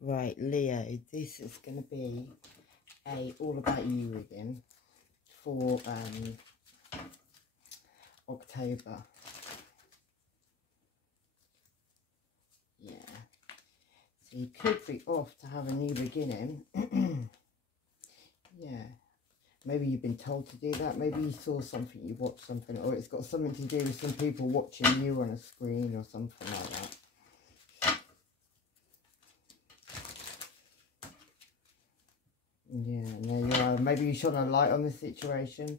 Right, Leo, this is going to be a all about you reading for October. Yeah. So you could be off to have a new beginning. Yeah. Maybe you've been told to do that. Maybe you saw something, you watched something, or it's got something to do with some people watching you on a screen or something like that. Yeah, and there you are. Maybe you shone a light on the situation.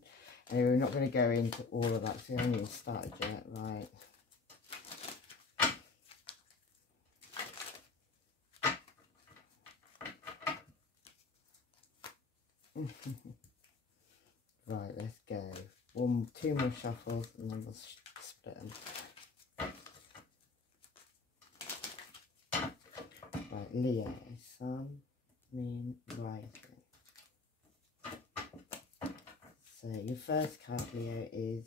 And we're not going to go into all of that, so we haven't even started yet, right? Right, let's go. Two more shuffles, and then we'll split them. Right, Leo, Sun, Moon, Rising. So your first card, Leo, is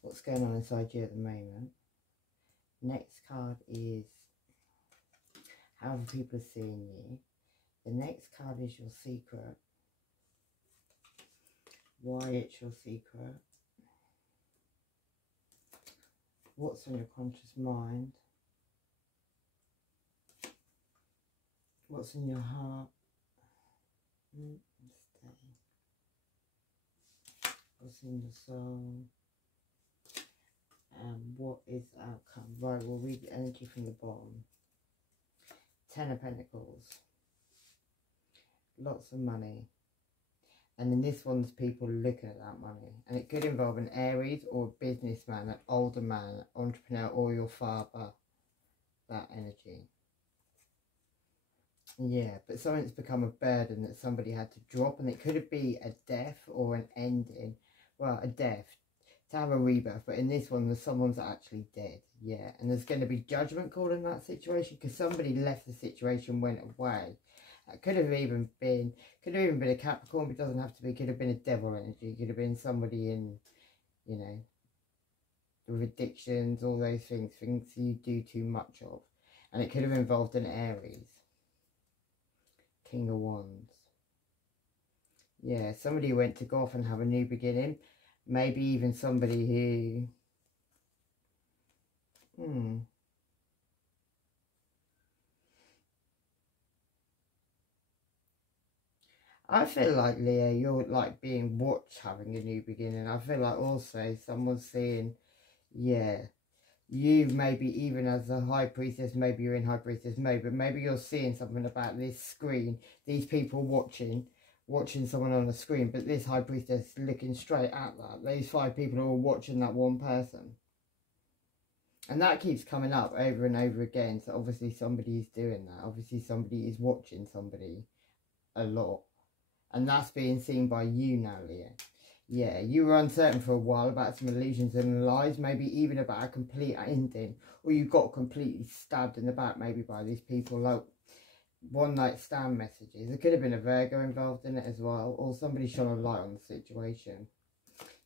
what's going on inside you at the moment. Next card is how other people are seeing you. The next card is your secret. Why it's your secret. What's on your conscious mind. What's in your heart. What's in your soul. And what is the outcome? Right, we'll read the energy from the bottom. 10 of Pentacles. Lots of money. And in this one, there's people looking at that money. And it could involve an Aries or a businessman, an older man, entrepreneur, or your father. That energy. Yeah, but something's become a burden that somebody had to drop. And it could be a death or an ending. Well, a death. To have a rebirth. But in this one, someone's actually dead. Yeah. And there's going to be judgment called in that situation. Because somebody left the situation, went away. It could have even been a Capricorn, but it doesn't have to be. It could have been a devil energy. It could have been somebody in, you know, with addictions, all those things you do too much of. And it could have involved an Aries. King of Wands. Yeah, somebody who went to go off and have a new beginning. Maybe even somebody who... I feel like, Leo, you're like being watched having a new beginning. I feel like also someone's saying, yeah, you maybe even as a high priestess, maybe you're in high priestess mode, but maybe you're seeing something about this screen, these people watching someone on the screen, but this high priestess looking straight at that. Those 5 people are all watching that one person. And that keeps coming up over and over again. So obviously somebody's doing that. Obviously somebody is watching somebody a lot. And that's being seen by you now, Leo. Yeah, you were uncertain for a while about some illusions and lies, maybe even about a complete ending. Or you got completely stabbed in the back maybe by these people, like one night stand messages. There could have been a Virgo involved in it as well. Or somebody shone a light on the situation.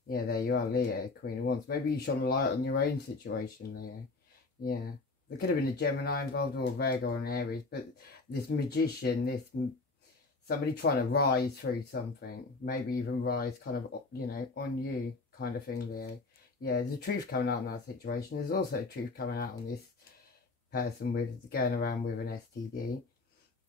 Yeah, there you are, Leo, Queen of Wands. Maybe you shone a light on your own situation, Leo. Yeah. There could have been a Gemini involved or a Virgo or an Aries. But this magician, somebody trying to rise through something, maybe even rise kind of, you know, on you kind of thing, Leo. Yeah, there's a truth coming out in that situation. There's also a truth coming out on this person going around with an STD.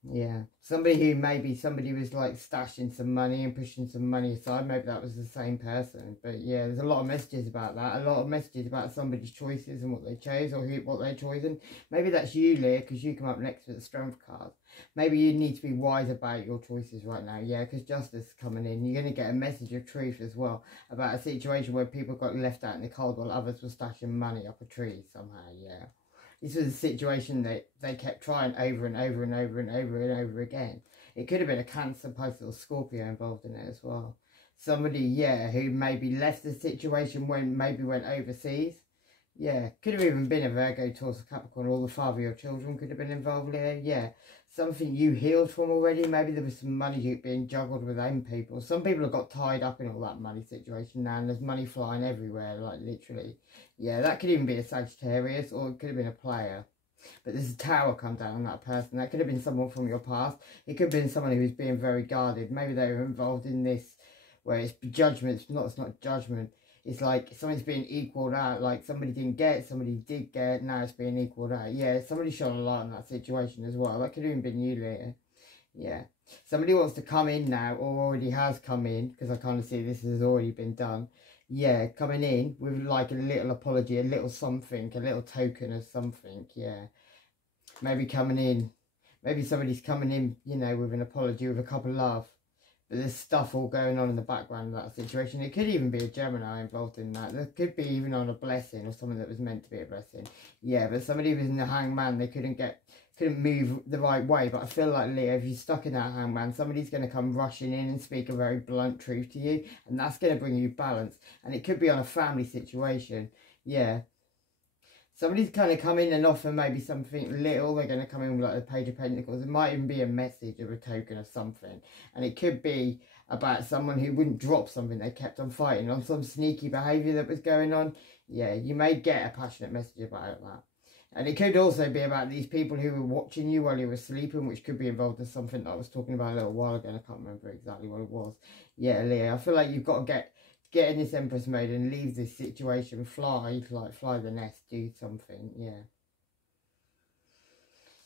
Yeah, somebody was like stashing some money and pushing some money aside. Maybe that was the same person. But yeah, there's a lot of messages about that. A lot of messages about somebody's choices and what they chose or what they're choosing. Maybe that's you, Leah, because you come up next with the Strength card. Maybe you need to be wise about your choices right now. Yeah, because justice is coming in. You're going to get a message of truth as well about a situation where people got left out in the cold while others were stashing money up a tree somehow. Yeah. This was a situation that they kept trying over and over and over and over and over again. It could have been a Cancer, Pisces or Scorpio involved in it as well. Somebody, yeah, who maybe left the situation maybe went overseas. Yeah, could have even been a Virgo, Taurus, Capricorn, or the father of your children could have been involved there. Yeah, something you healed from already. Maybe there was some money being juggled with them people. Some people have got tied up in all that money situation now, and there's money flying everywhere, like literally. Yeah, that could even be a Sagittarius, or it could have been a player. But there's a tower come down on that person. That could have been someone from your past. It could have been someone who was being very guarded. Maybe they were involved in this where it's judgment. It's not judgment. It's like something's being equaled out. Like somebody didn't get it, somebody did get it. Now it's being equaled out. Yeah, somebody shone a light on that situation as well. That could have even been you later. Yeah. Somebody wants to come in now, or already has come in, because I kind of see this has already been done. Yeah, coming in with like a little apology, a little something, a little token of something. Yeah. Maybe coming in. Maybe somebody's coming in, you know, with an apology, with a cup of love. But there's stuff all going on in the background of that situation. It could even be a Gemini involved in that. There could be even on a blessing or something that was meant to be a blessing. Yeah, but somebody was in the hangman, they couldn't move the right way. But I feel like, Leo, if you're stuck in that hangman, somebody's going to come rushing in and speak a very blunt truth to you. And that's going to bring you balance. And it could be on a family situation. Yeah. Somebody's kind of come in and offer maybe something little. They're going to come in with like the Page of Pentacles. It might even be a message or a token of something. And it could be about someone who wouldn't drop something. They kept on fighting on some sneaky behaviour that was going on. Yeah, you may get a passionate message about that. And it could also be about these people who were watching you while you were sleeping, which could be involved in something that I was talking about a little while ago. And I can't remember exactly what it was. Yeah, Leo, I feel like you've got to get in this Empress mode and leave this situation, fly the nest, do something, yeah.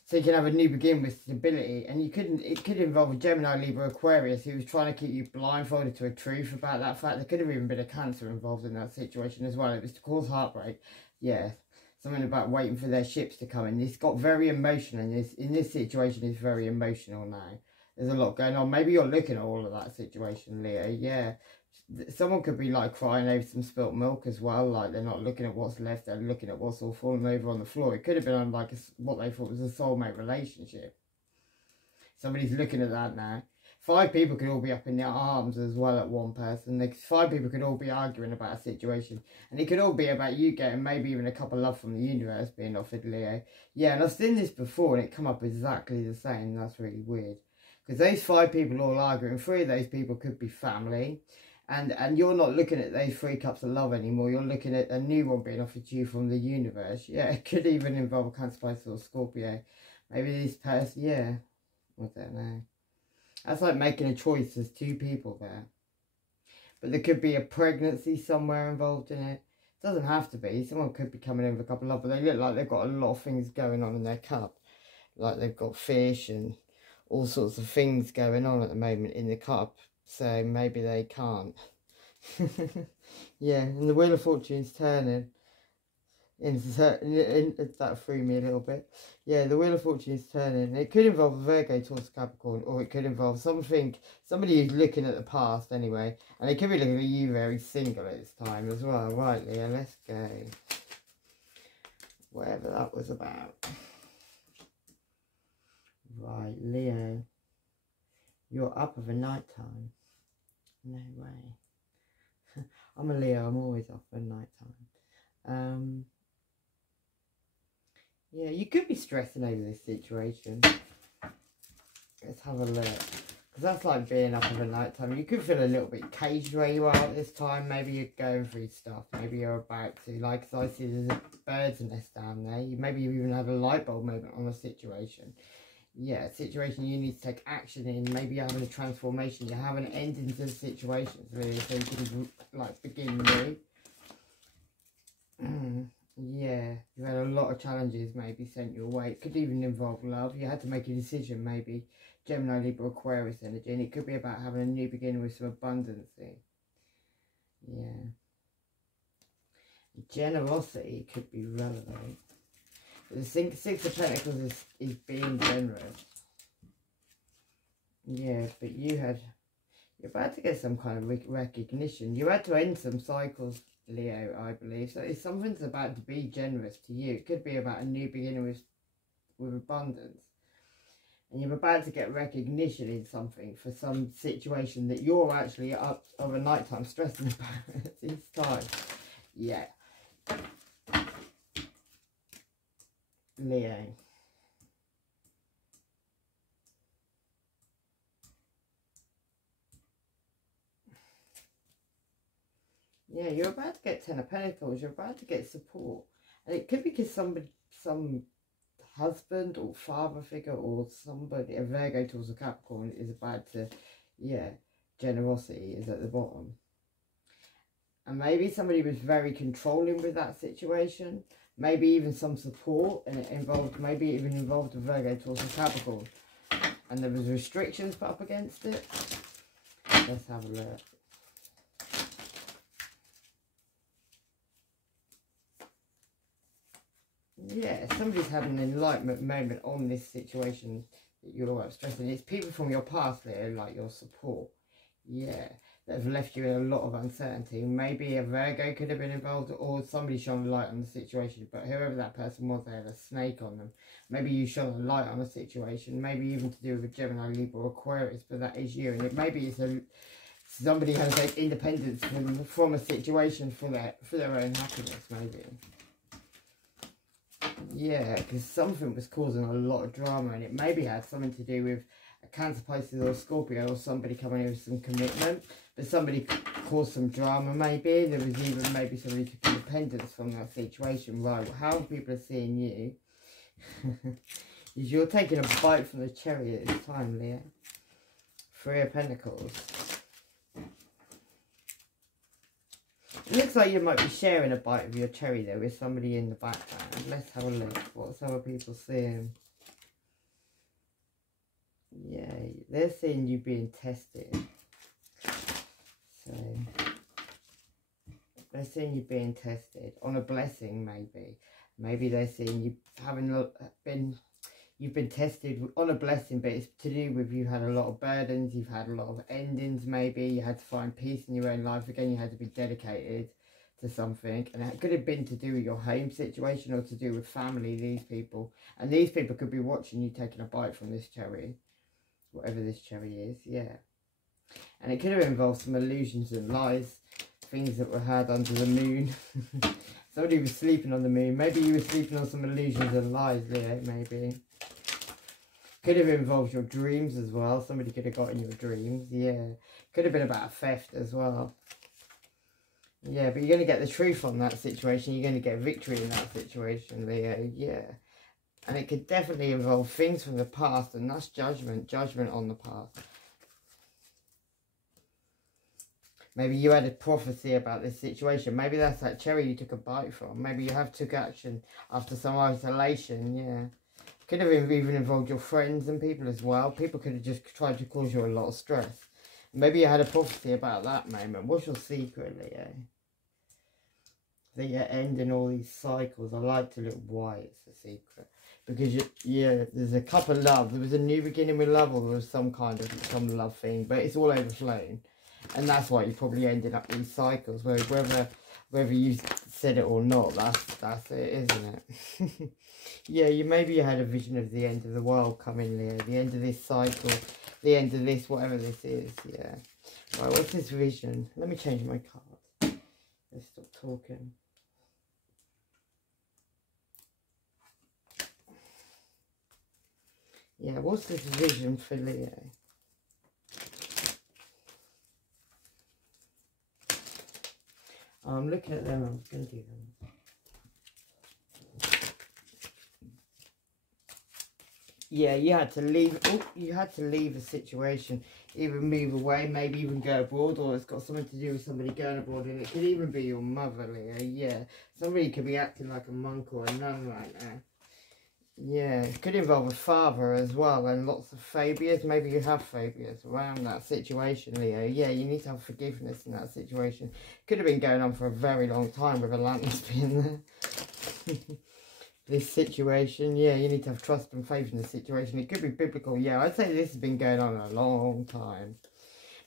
So you can have a new beginning with stability, and it could involve a Gemini, Libra, Aquarius who was trying to keep you blindfolded to a truth about that fact. There could have even been a Cancer involved in that situation as well. It was to cause heartbreak, yeah. Something about waiting for their ships to come in. This got very emotional, and in this situation it's very emotional now. There's a lot going on. Maybe you're looking at all of that situation, Leo, yeah. Someone could be like crying over some spilt milk as well, like they're not looking at what's left, they're looking at what's all fallen over on the floor. It could have been on like what they thought was a soulmate relationship. Somebody's looking at that now. 5 people could all be up in their arms as well at one person. 5 people could all be arguing about a situation, and it could all be about you getting maybe even a cup of love from the universe being offered, Leo. Yeah, and I've seen this before and it come up exactly the same. That's really weird, because those 5 people all arguing, 3 of those people could be family. And you're not looking at those 3 cups of love anymore. You're looking at a new one being offered to you from the universe. Yeah, it could even involve a Cancer, Pisces or Scorpio. Maybe this person, yeah. I don't know. That's like making a choice. There's 2 people there. But there could be a pregnancy somewhere involved in it. It doesn't have to be. Someone could be coming in with a cup of love, but they look like they've got a lot of things going on in their cup. Like they've got fish and all sorts of things going on at the moment in the cup. So maybe they can't. Yeah, and the Wheel of Fortune's turning. That threw me a little bit. Yeah, the Wheel of Fortune's turning. It could involve a Virgo, Taurus, Capricorn, or it could involve somebody who's looking at the past anyway. And it could be looking at you very single at this time as well. Right, Leo, let's go. Whatever that was about. Right, Leo. You're up of a night time. No way. I'm a Leo, I'm always up for night time. Yeah, you could be stressing over this situation. Let's have a look. Because that's like being up of a night time. You could feel a little bit caged where you are at this time. Maybe you're going through stuff. Maybe you're about to. Like, as I see there's a bird's nest down there. Maybe you even had a light bulb moment on a situation. Yeah, a situation you need to take action in. Maybe you're having a transformation. You're having endings of situations, really, so you can, like, begin new. Yeah, you've had a lot of challenges maybe sent your way. It could even involve love. You had to make a decision, maybe. Gemini, Libra, Aquarius energy. And it could be about having a new beginning with some abundance. Yeah. Generosity could be relevant. The 6 of Pentacles is being generous. Yeah, but you're about to get some kind of recognition. You had to end some cycles, Leo, I believe. So if something's about to be generous to you, it could be about a new beginning with abundance. And you're about to get recognition in something for some situation that you're actually up of a night time stressing about at this time. Yeah. Leo. Yeah, you're about to get 10 of Pentacles. You're about to get support. And it could be because some husband or father figure or somebody, a Virgo towards a Capricorn is about to, yeah, generosity is at the bottom. And maybe somebody was very controlling with that situation. Maybe even some support, and it involved, maybe it even involved a Virgo towards a Capricorn. And there was restrictions put up against it. Let's have a look. Yeah, somebody's had an enlightenment moment on this situation that you're stressing. It's people from your past there, like your support. Yeah, that have left you in a lot of uncertainty. Maybe a Virgo could have been involved, or somebody shone a light on the situation. But whoever that person was, they had a snake on them. Maybe you shone a light on a situation. Maybe even to do with a Gemini, Libra, or Aquarius. But that is you, and maybe it's somebody has like independence from a situation for their own happiness. Maybe. Yeah, because something was causing a lot of drama, and it maybe had something to do with a Cancer, Pisces or Scorpio, or somebody coming in with some commitment, but somebody caused some drama maybe. There was even maybe somebody took independence from that situation. Right, how people are seeing you is you're taking a bite from the cherry at this time, Leo. 3 of Pentacles. It looks like you might be sharing a bite of your cherry there with somebody in the background. Let's have a look. What's other people seeing? Yeah, they're seeing you being tested. So, they're seeing you being tested on a blessing, maybe. Maybe they're seeing you you've been tested on a blessing, but it's to do with you had a lot of burdens, you've had a lot of endings maybe, you had to find peace in your own life. Again, you had to be dedicated to something, and it could have been to do with your home situation or to do with family, these people. And these people could be watching you taking a bite from this cherry, whatever this cherry is, yeah. And it could have involved some illusions and lies, things that were had under the moon. Somebody was sleeping on the moon. Maybe you were sleeping on some illusions and lies, Leo, maybe. Could have involved your dreams as well. Somebody could have got in your dreams, yeah. Could have been about a theft as well. Yeah, but you're going to get the truth on that situation. You're going to get victory in that situation, Leo, yeah. And it could definitely involve things from the past, and that's judgment. Judgment on the past. Maybe you had a prophecy about this situation. Maybe that's that cherry you took a bite from. Maybe you have took action after some isolation, yeah. Could have even involved your friends and people as well. People could have just tried to cause you a lot of stress. Maybe you had a prophecy about that moment. What's your secret, Leo? That you're ending all these cycles. I like to look why it's a secret. Because, yeah, there's a cup of love. There was a new beginning with love, or there was some kind of some love thing. But it's all overflowing. And that's why you probably ended up these cycles. Whether you said it or not, that's it, isn't it? Yeah, maybe you had a vision of the end of the world coming, Leo. The end of this cycle. The end of this, whatever this is, yeah. Right, what's this vision? Let me change my cards. Let's stop talking. Yeah, what's this vision for Leo? I'm looking at them, I'm going to do them. Yeah, you had to leave. Oh, you had to leave a situation, either move away, maybe even go abroad, or it's got something to do with somebody going abroad, and it could even be your mother, Leo. Yeah, somebody could be acting like a monk or a nun right now. Yeah, it could involve a father as well, and lots of phobias. Maybe you have phobias around that situation, Leo. Yeah, you need to have forgiveness in that situation. Could have been going on for a very long time with Atlantis being there. This situation, yeah, you need to have trust and faith in the situation. It could be biblical, yeah. I'd say this has been going on a long time.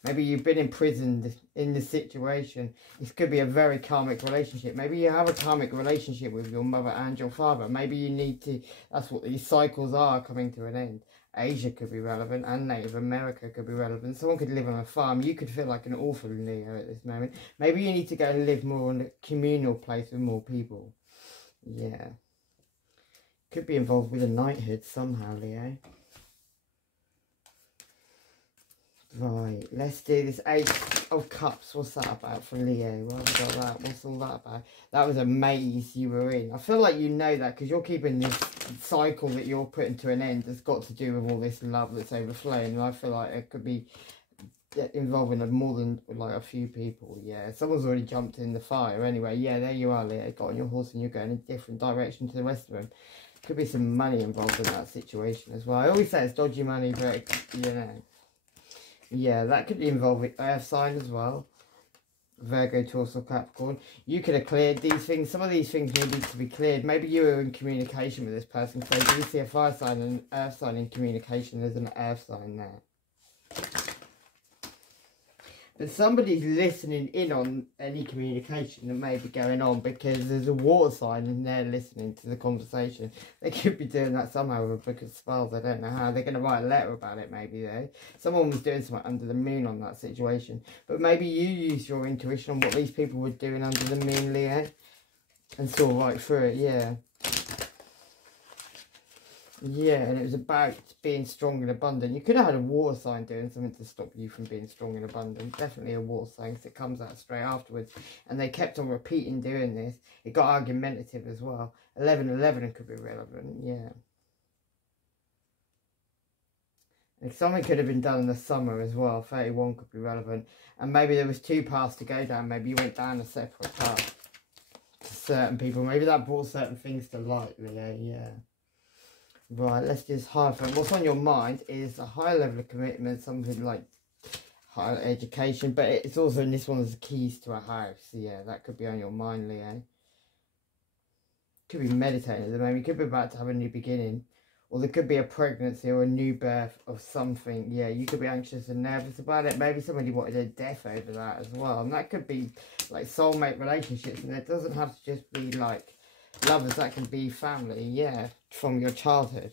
Maybe you've been imprisoned in the situation. This could be a very karmic relationship. Maybe you have a karmic relationship with your mother and your father. Maybe you need to, that's what these cycles are, coming to an end. Asia could be relevant, and Native America could be relevant. Someone could live on a farm. You could feel like an orphan, Leo, at this moment. Maybe you need to go and live more in a communal place with more people. Yeah. Could be involved with a knighthood somehow, Leo. Right, let's do this Ace of Cups. What's that about for Leo? What have we got that? What's all that about? That was a maze you were in. I feel like you know that because you're keeping this cycle that you're putting to an end has got to do with all this love that's overflowing. And I feel like it could be involving more than like a few people. Yeah, someone's already jumped in the fire anyway. Yeah, there you are, Leah. Got on your horse and you're going in a different direction to the rest of them. Could be some money involved in that situation as well. I always say it's dodgy money, but you know, yeah, that could be involving earth sign as well. Virgo, Taurus or Capricorn. You could have cleared these things. Some of these things needed to be cleared. Maybe you were in communication with this person. So do you see a fire sign and an earth sign in communication? There's an earth sign there. But somebody's listening in on any communication that may be going on, because there's a water sign and they're listening to the conversation. They could be doing that somehow with a book of spells. I don't know how. They're going to write a letter about it, maybe, though. Someone was doing something under the moon on that situation. But maybe you used your intuition on what these people were doing under the moon, Leo, and saw right through it, yeah. Yeah, and it was about being strong and abundant. You could have had a water sign doing something to stop you from being strong and abundant. Definitely a water sign, because it comes out straight afterwards. And they kept on repeating doing this. It got argumentative as well. 11-11 could be relevant, yeah. And something could have been done in the summer as well. 31 could be relevant. And maybe there was 2 paths to go down. Maybe you went down a separate path to certain people. Maybe that brought certain things to light, really, yeah. Right, let's just hyphen. What's on your mind is a high level of commitment, something like higher education, but it's also in this one as the keys to a house. Yeah, that could be on your mind, Leo. Could be meditating at the moment. You could be about to have a new beginning, or there could be a pregnancy or a new birth of something. Yeah, you could be anxious and nervous about it. Maybe somebody wanted a death over that as well, and that could be like soulmate relationships, and it doesn't have to just be like lovers. That can be family, yeah, from your childhood.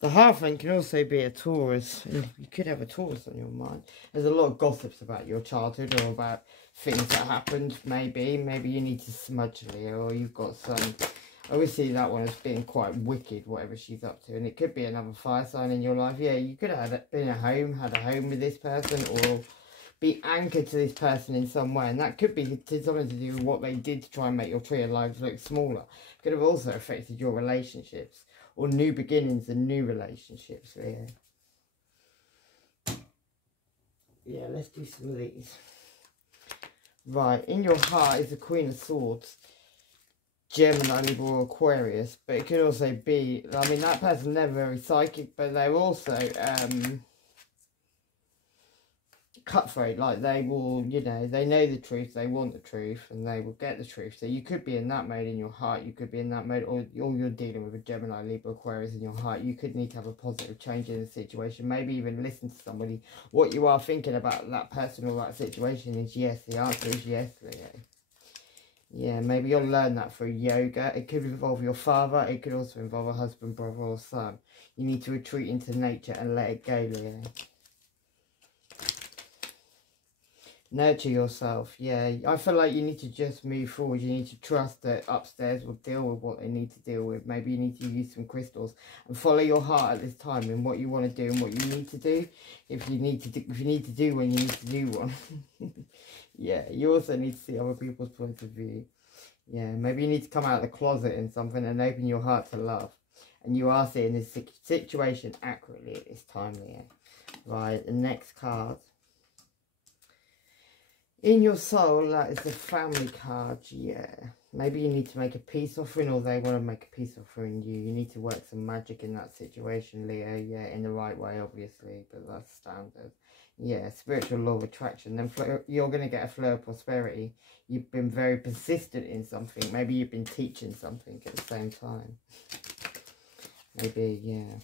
The Halfling can also be a Taurus, and you could have a Taurus on your mind. There's a lot of gossips about your childhood or about things that happened, maybe you need to smudge Leo, or you've got some, I always see that one as being quite wicked, whatever she's up to, and it could be another fire sign in your life. Yeah, you could have been had a home with this person, or be anchored to this person in some way, and that could be something to do with what they did to try and make your tree of life look smaller. Could have also affected your relationships, or new beginnings and new relationships. Yeah, yeah, let's do some of these. Right, in your heart is the Queen of Swords, Gemini, Libra, or Aquarius, but it could also be, I mean, that person's never very psychic, but they're also cutthroat. Like, they will, you know, they know the truth, they want the truth, and they will get the truth. So you could be in that mode in your heart, you could be in that mode, or you're dealing with a Gemini, Libra, Aquarius in your heart. You could need to have a positive change in the situation, maybe even listen to somebody. What you are thinking about that person or that situation is yes. The answer is yes, Leo. Yeah, maybe you'll learn that through yoga. It could involve your father, it could also involve a husband, brother, or son. You need to retreat into nature and let it go, Leo. Nurture yourself, yeah. I feel like you need to just move forward. You need to trust that upstairs will deal with what they need to deal with. Maybe you need to use some crystals and follow your heart at this time in what you want to do and what you need to do. If you need to do one, you need to do one. Yeah, you also need to see other people's points of view. Yeah, maybe you need to come out of the closet in something and open your heart to love. And you are seeing this situation accurately at this time, Leo. Right, the next card. In your soul, that is the family card, yeah. Maybe you need to make a peace offering, or they want to make a peace offering you. You need to work some magic in that situation, Leo, yeah, in the right way, obviously, but that's standard. Yeah, spiritual law of attraction. Then you're going to get a flow of prosperity. You've been very persistent in something. Maybe you've been teaching something at the same time. Maybe, yeah.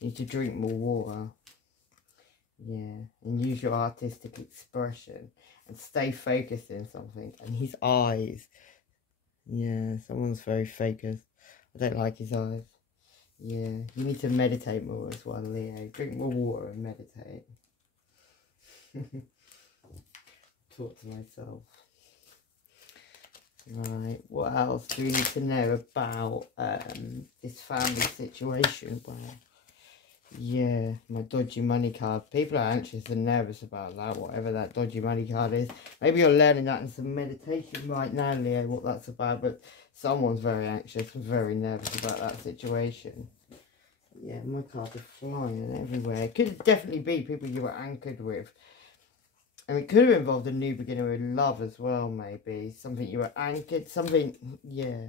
You need to drink more water. Yeah, and use your artistic expression and stay focused in something. And his eyes, yeah, someone's very focused. I don't like his eyes. Yeah, you need to meditate more as well, Leo. Drink more water and meditate. Talk to myself. Right, what else do we need to know about this family situation? Well, Yeah, my dodgy money card. People are anxious and nervous about that, whatever that dodgy money card is. Maybe you're learning that in some meditation right now, Leo, what that's about. But someone's very anxious and very nervous about that situation. Yeah, my cards are flying everywhere. It could definitely be people you were anchored with. And it could have involved a new beginning with love as well, maybe. Something you were anchored, something, yeah.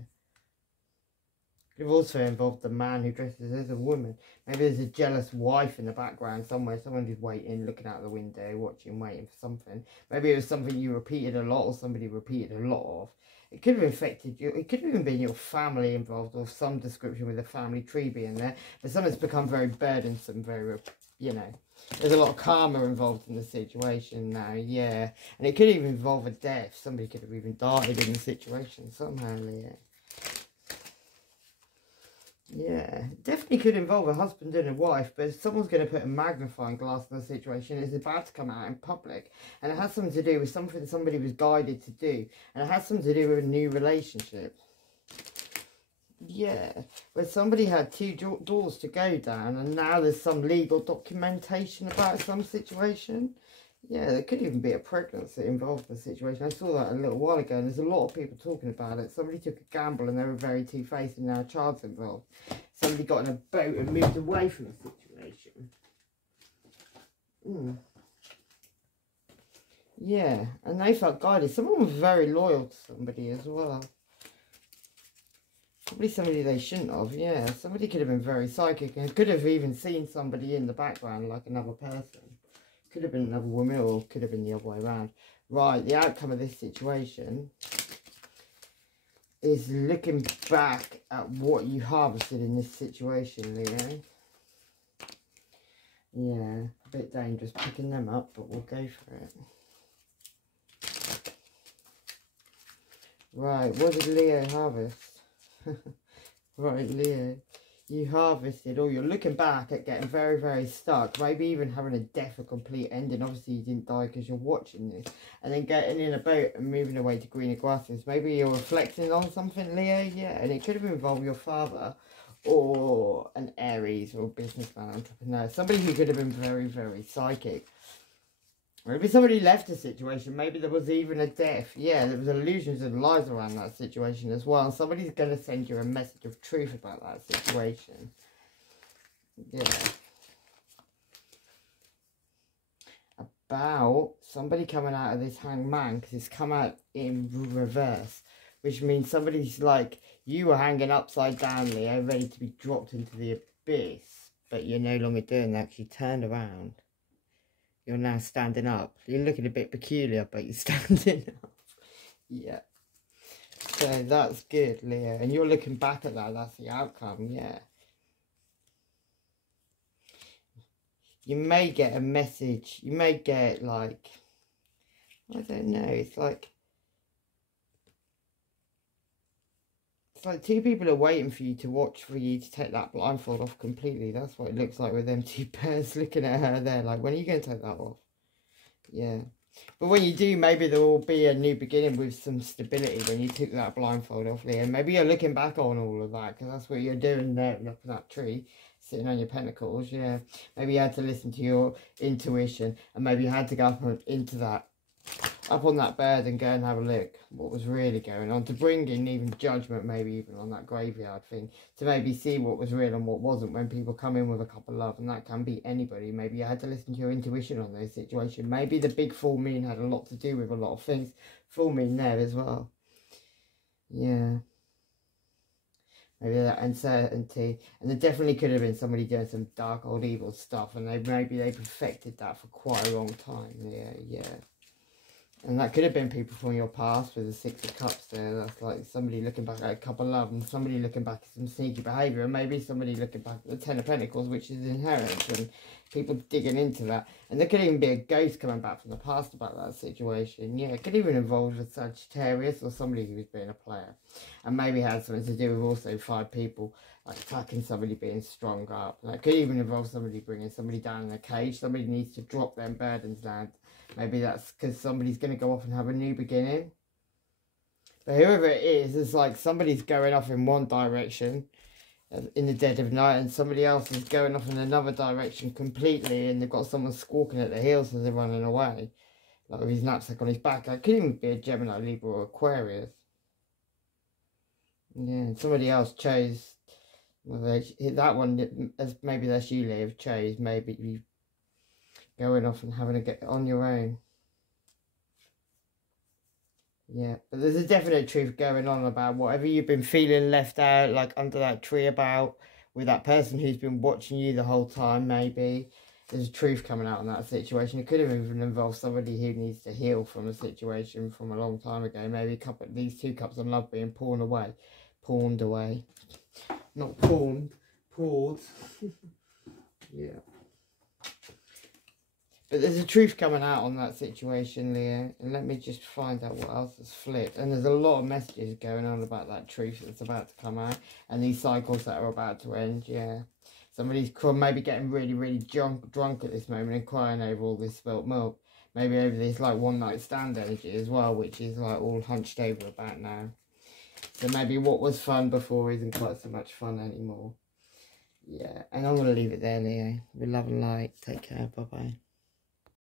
Could have also involved the man who dresses as a woman. Maybe there's a jealous wife in the background somewhere. Someone who's waiting, looking out the window, watching, waiting for something. Maybe it was something you repeated a lot or somebody repeated a lot of. It could have affected you. It could have even been your family involved or some description with the family tree being there. But something's become very burdensome, very, you know. There's a lot of karma involved in the situation now, yeah. And it could even involve a death. Somebody could have even died in the situation somehow, yeah. Yeah, definitely could involve a husband and a wife, but if someone's going to put a magnifying glass on the situation, it's about to come out in public. And it has something to do with something somebody was guided to do. And it has something to do with a new relationship. Yeah, where somebody had two doors to go down, and now there's some legal documentation about some situation. Yeah, there could even be a pregnancy involved in the situation. I saw that a little while ago, and there's a lot of people talking about it. Somebody took a gamble and they were very two-faced, and now a child's involved. Somebody got in a boat and moved away from the situation. Yeah, and they felt guided. Someone was very loyal to somebody as well. Probably somebody they shouldn't have, yeah. Somebody could have been very psychic and could have even seen somebody in the background like another person. Could have been another woman or could have been the other way around. Right, the outcome of this situation is looking back at what you harvested in this situation, Leo. Yeah, a bit dangerous picking them up, but we'll go for it. Right, what did Leo harvest? Right, Leo. You harvested, or you're looking back at getting very, very stuck. Maybe even having a death, a complete ending. Obviously, you didn't die because you're watching this. And then getting in a boat and moving away to greener grasses. Maybe you're reflecting on something, Leo. Yeah, and it could have involved your father or an Aries or businessman, entrepreneur. Somebody who could have been very, very psychic. Maybe somebody left a situation. Maybe there was even a death. Yeah, there was illusions and lies around that situation as well. And somebody's going to send you a message of truth about that situation. Yeah. About somebody coming out of this hanged man, because it's come out in reverse. Which means somebody's like, you were hanging upside down, Leo, ready to be dropped into the abyss. But you're no longer doing that because you turned around. You're now standing up. You're looking a bit peculiar, but you're standing up. Yeah. So that's good, Leo. And you're looking back at that. That's the outcome, yeah. You may get a message. You may get, like, I don't know. It's like two people are waiting for you to watch for you to take that blindfold off completely. That's what it looks like with them two pairs looking at her there. Like, when are you going to take that off? Yeah. But when you do, maybe there will be a new beginning with some stability when you took that blindfold off, Leo. Maybe you're looking back on all of that because that's what you're doing there up in that tree, sitting on your pentacles, yeah. Maybe you had to listen to your intuition and maybe you had to go up into that, up on that bed and go and have a look what was really going on, to bring in even judgment, maybe even on that graveyard thing, to maybe see what was real and what wasn't when people come in with a cup of love, and that can be anybody. Maybe you had to listen to your intuition on those situations. Maybe the big full moon had a lot to do with a lot of things. Full moon there as well. Yeah. Maybe that uncertainty, and there definitely could have been somebody doing some dark old evil stuff, and maybe they perfected that for quite a long time. Yeah. And that could have been people from your past with the Six of Cups there. That's like somebody looking back at a cup of love and somebody looking back at some sneaky behaviour. And maybe somebody looking back at the Ten of Pentacles, which is inherent, and people digging into that. And there could even be a ghost coming back from the past about that situation. Yeah, it could even involve a Sagittarius or somebody who was being a player. And maybe had something to do with also 5 people like attacking somebody, being strong up. And that could even involve somebody bringing somebody down in a cage. Somebody needs to drop their burdens down. Maybe that's because somebody's going to go off and have a new beginning. But whoever it is, it's like somebody's going off in one direction in the dead of night, and somebody else is going off in another direction completely, and they've got someone squawking at their heels as they're running away, like with his knapsack on his back. It could even be a Gemini, Libra, or Aquarius. Yeah, somebody else chose, well, that one, as maybe that's you, Liv, chose maybe you going off and having to get on your own. Yeah, but there's a definite truth going on about whatever you've been feeling left out, like under that tree about, with that person who's been watching you the whole time, maybe. There's a truth coming out in that situation. It could have even involved somebody who needs to heal from a situation from a long time ago. Maybe these 2 cups of love being pawned away. Not pawned, poured. Yeah. But there's a truth coming out on that situation, Leo. And let me just find out what else has flipped. And there's a lot of messages going on about that truth that's about to come out. And these cycles that are about to end, yeah. Somebody's maybe getting really, really drunk at this moment and crying over all this spilt milk. Maybe over this, like, one-night stand energy as well, which is, like, all hunched over about now. So maybe what was fun before isn't quite so much fun anymore. Yeah. And I'm going to leave it there, Leo. With love and light. Take care. Bye-bye.